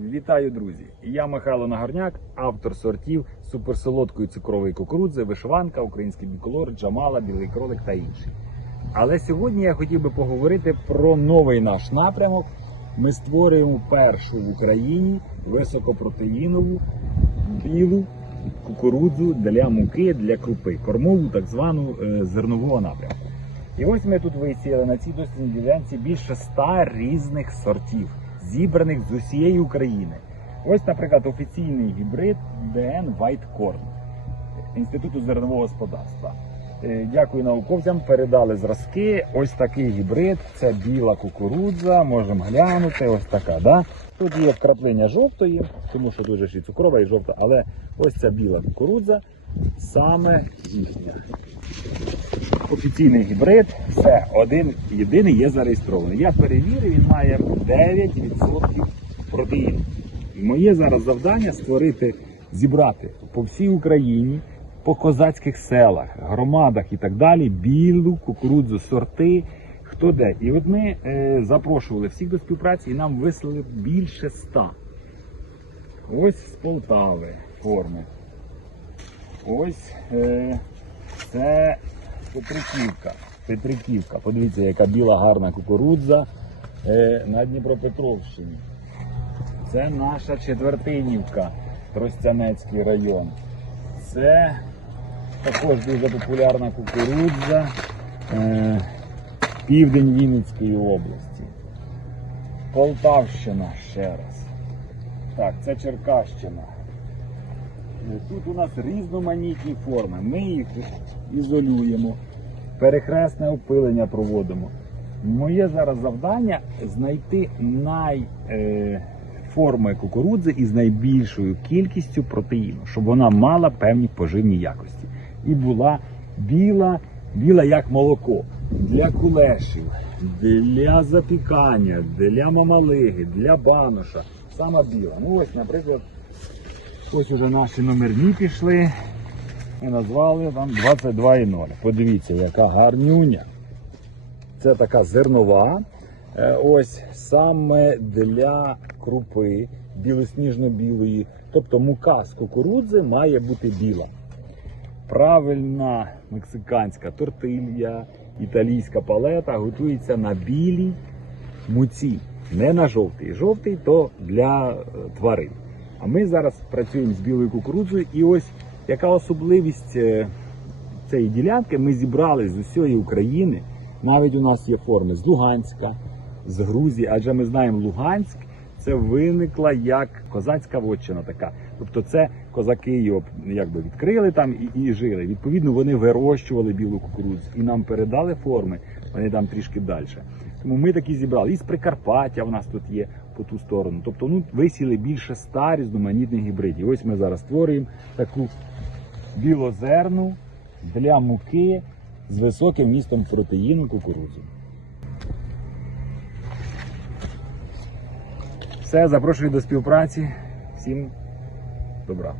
Вітаю, друзі! Я Михайло Нагорняк, автор сортів суперсолодкої цукрової кукурудзи, вишиванка, український біколор, джамала, білий кролик та інші. Але сьогодні я хотів би поговорити про новий наш напрямок. Ми створюємо першу в Україні високопротеїнову білу кукурудзу для муки, для крупи, кормову так звану е, зернового напрямку. І ось ми тут висіяли на цій дослідній ділянці більше ста різних сортів, зібраних з усієї України. Ось, наприклад, офіційний гібрид White Corn Інституту зернового господарства. Е, Дякую науковцям, передали зразки. Ось такий гібрид. Це біла кукурудза, можемо глянути. Ось така. Да? Тут є вкраплення жовтої, тому що дуже і цукрова, і жовта, але ось ця біла кукурудза саме їхня офіційний гібрид, все, один єдиний є зареєстрований. Я перевірив, він має 9% протеїну. Моє зараз завдання створити, зібрати по всій Україні, по козацьких селах, громадах і так далі, білу кукурудзу, сорти, хто де. І от ми е, запрошували всіх до співпраці і нам вислали більше ста. Ось з Полтави форми. Ось е, це Петриківка. Петриківка. Подивіться, яка біла гарна кукурудза е, на Дніпропетровщині. Це наша Четвертинівка, Тростянецький район. Це також дуже популярна кукурудза. Е, південь Вінницької області. Полтавщина ще раз. Так, це Черкащина. Е, Тут у нас різноманітні форми. Ми їх ізолюємо, перехресне опилення проводимо. Моє зараз завдання знайти най, е, форми кукурудзи із найбільшою кількістю протеїну, щоб вона мала певні поживні якості. І була біла, біла як молоко для кулешів, для запікання, для мамалиги, для баноша. Сама біла. Ну ось, наприклад, Ось уже наші номерні пішли. Ми назвали там 22,0. Подивіться, яка гарнюня. Це така зернова. Е, Ось саме для крупи білосніжно-білої. Тобто мука з кукурудзи має бути біла. Правильна мексиканська тортилья, італійська палета готується на білій муці, не на жовтий. Жовтий то для е, тварин. А ми зараз працюємо з білою кукурудзою. І ось яка особливість е, цієї ділянки, ми зібрали з усієї України. Навіть у нас є форми з Луганська, з Грузії, адже ми знаємо Луганськ. Це виникла як козацька вотчина така. Тобто це козаки його якби відкрили там і, і жили. Відповідно, вони вирощували білу кукурудзу і нам передали форми, вони там трішки далі. Тому ми такі зібрали. І з Прикарпаття в нас тут є по ту сторону. Тобто, ну висіли більше ста різноманітних гібридів. Ось ми зараз створюємо таку білозерну для муки з високим містом протеїну кукурудзу. Все, запрошую до співпраці. Всім добра.